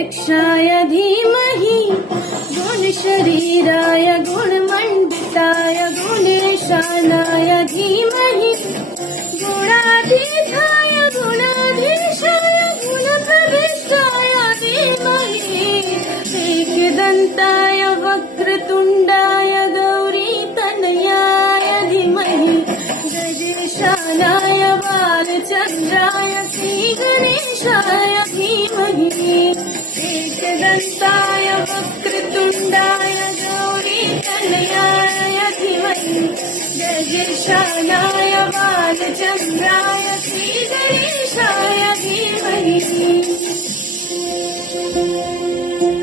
गणाध्यक्षाय धीमहि गुणशरीराय गुणमण्डिताय गुणेशानाय धीमहि गुणातीताय गुणाधीशाय गुणप्रविष्टाय धीमहि एकदन्ताय वक्रतुण्डाय गौरीतनयाय धीमहि गजेशानाय बालचन्द्राय श्रीगणेशाय धीमहि एकदन्ताय वक्रतुण्डाय गौरीतनयाय धीमहि गजेशानाय बालचन्द्राय श्रीगणेशाय धीमहि।